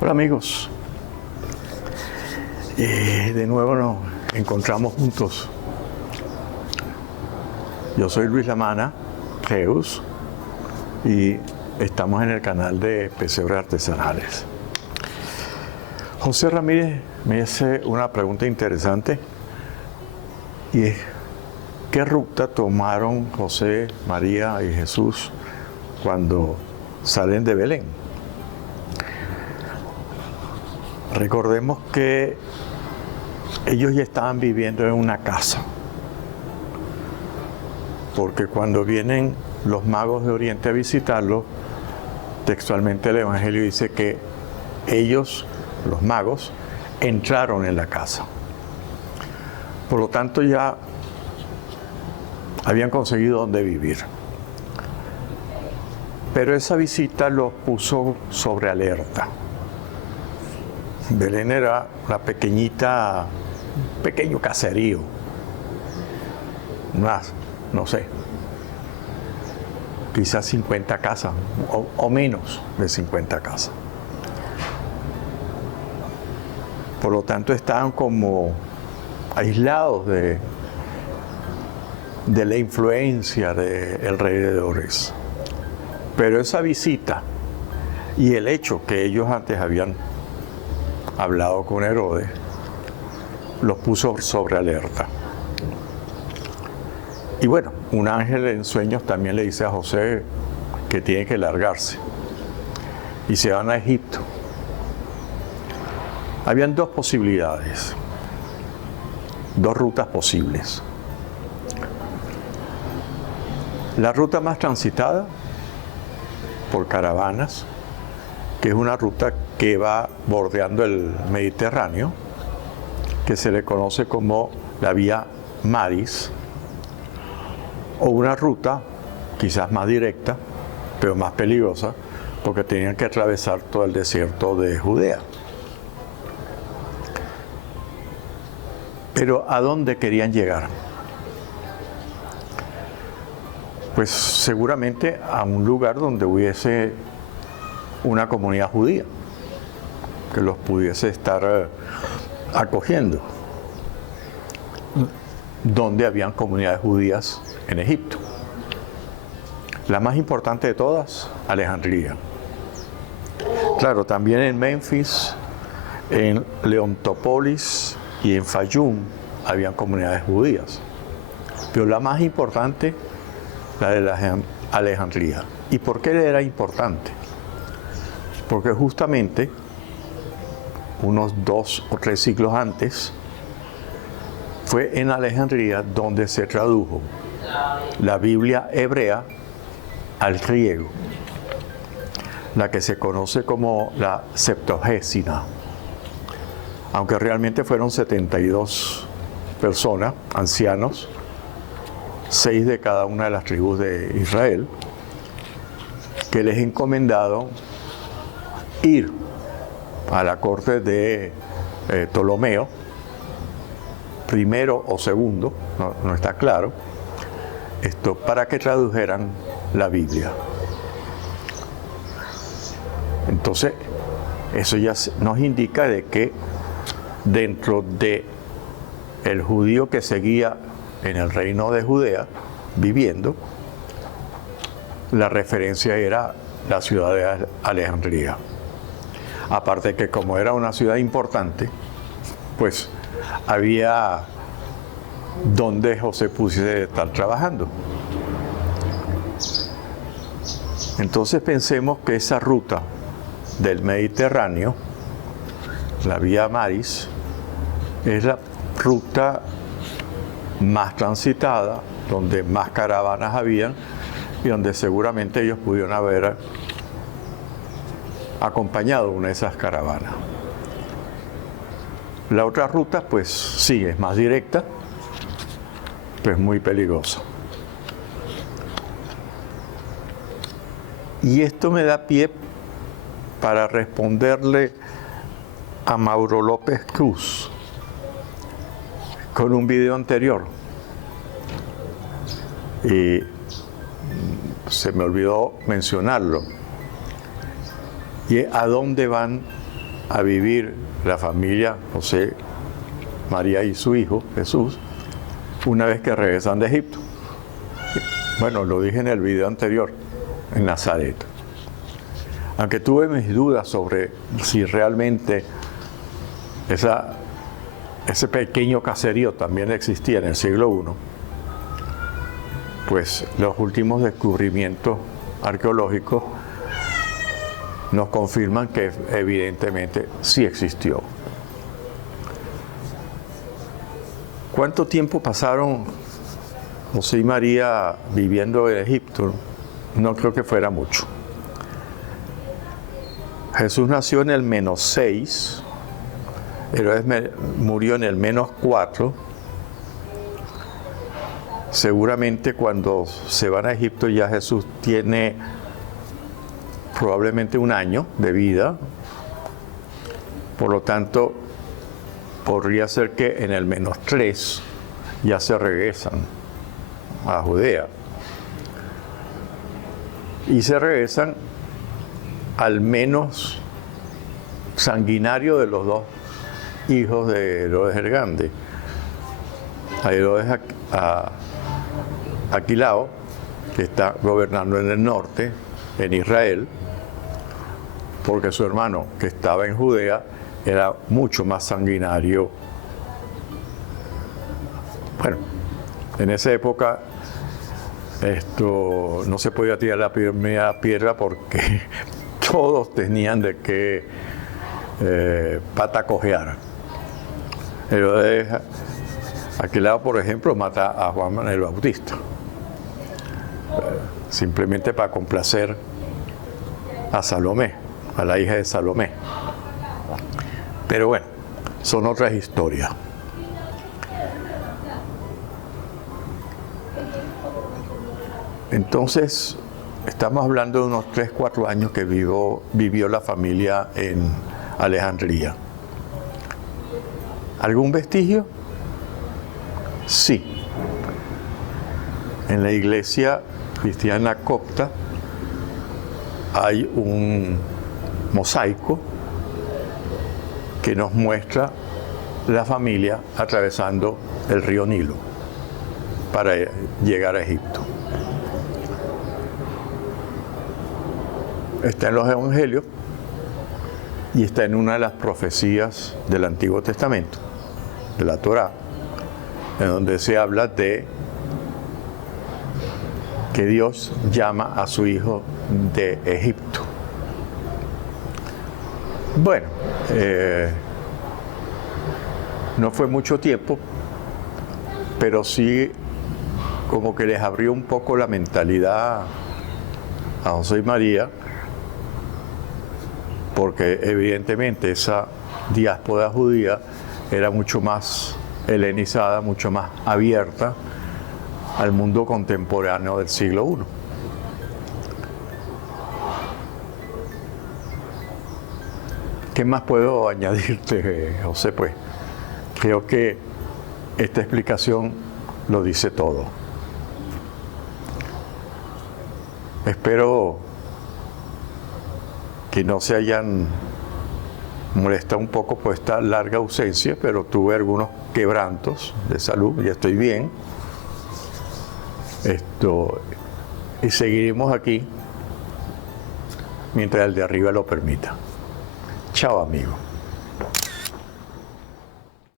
Hola amigos, de nuevo nos encontramos juntos. Yo soy Luis Lamana, Zeus, y estamos en el canal de Pesebres Artesanales. José Ramírez me hace una pregunta interesante y es: ¿qué ruta tomaron José, María y Jesús cuando salen de Belén? Recordemos que ellos ya estaban viviendo en una casa, porque cuando vienen los magos de Oriente a visitarlos, textualmente el Evangelio dice que ellos, los magos, entraron en la casa. Por lo tanto, ya habían conseguido dónde vivir. Pero esa visita los puso sobre alerta. Belén era una pequeño caserío, no sé, quizás 50 casas o menos de 50 casas. Por lo tanto, estaban como aislados de la influencia de alrededores. Pero esa visita y el hecho que ellos antes habían hablado con Herodes los puso sobre alerta. Y bueno, un ángel en sueños también le dice a José que tiene que largarse y se van a Egipto. Habían dos posibilidades, dos rutas posibles. La ruta más transitada por caravanas, que es una ruta que va bordeando el Mediterráneo, que se le conoce como la vía Maris, o una ruta quizás más directa, pero más peligrosa, porque tenían que atravesar todo el desierto de Judea. Pero ¿a dónde querían llegar? Pues seguramente a un lugar donde hubiese una comunidad judía que los pudiese estar acogiendo, donde habían comunidades judías en Egipto. La más importante de todas, Alejandría. Claro, también en Memphis, en Leontópolis y en Fayum habían comunidades judías, pero la más importante, la de Alejandría. ¿Y por qué era importante? Porque justamente unos 2 o 3 siglos antes fue en Alejandría donde se tradujo la Biblia hebrea al griego, la que se conoce como la Septuagesina, aunque realmente fueron 72 personas, ancianos, 6 de cada una de las tribus de Israel, que les encomendaron ir a la corte de Ptolomeo, primero o segundo, no está claro, para que tradujeran la Biblia. Entonces, eso ya nos indica de que dentro de el judío que seguía en el reino de Judea, viviendo, la referencia era la ciudad de Alejandría. Aparte que como era una ciudad importante, pues había donde José pudiese estar trabajando. Entonces pensemos que esa ruta del Mediterráneo, la vía Maris, es la ruta más transitada, donde más caravanas habían y donde seguramente ellos pudieron haber acompañado una de esas caravanas. La otra ruta, pues sí, es más directa, pero es muy peligrosa. Y esto me da pie para responderle a Mauro López Cruz con un video anterior. Y se me olvidó mencionarlo. ¿Y a dónde van a vivir la familia José, María y su hijo Jesús una vez que regresan de Egipto. Bueno, lo dije en el video anterior, en Nazaret. Aunque tuve mis dudas sobre si realmente ese pequeño caserío también existía en el siglo I, pues los últimos descubrimientos arqueológicos nos confirman que evidentemente sí existió. ¿Cuánto tiempo pasaron José y María viviendo en Egipto? No creo que fuera mucho. Jesús nació en el -6, Herodes murió en el -4. Seguramente cuando se van a Egipto ya Jesús tiene probablemente 1 año de vida. Por lo tanto, podría ser que en el -3 ya se regresan a Judea. Y se regresan al menos sanguinario de los 2 hijos de Herodes el Grande, a Herodes Aquilao, que está gobernando en el norte, en Israel, porque su hermano, que estaba en Judea, era mucho más sanguinario. Bueno, en esa época no se podía tirar la primera piedra porque todos tenían de qué patacojear. Herodes Aquilao, por ejemplo, mata a Juan el Bautista, simplemente para complacer a Salomé, a la hija de Salomé. Pero bueno, son otras historias. Entonces, estamos hablando de unos 3-4 años que vivió la familia en Alejandría. ¿Algún vestigio? Sí. En la iglesia cristiana copta hay un mosaico que nos muestra la familia atravesando el río Nilo para llegar a Egipto. Está en los evangelios y está en una de las profecías del Antiguo Testamento, de la Torá, en donde se habla de que Dios llama a su hijo de Egipto. Bueno, no fue mucho tiempo, pero sí como que les abrió un poco la mentalidad a José y María, porque evidentemente esa diáspora judía era mucho más helenizada, mucho más abierta al mundo contemporáneo del siglo I. ¿Qué más puedo añadirte, José? Pues creo que esta explicación lo dice todo. Espero que no se hayan molestado un poco por esta larga ausencia, pero tuve algunos quebrantos de salud, ya estoy bien. Y seguiremos aquí mientras el de arriba lo permita. Chao, amigo.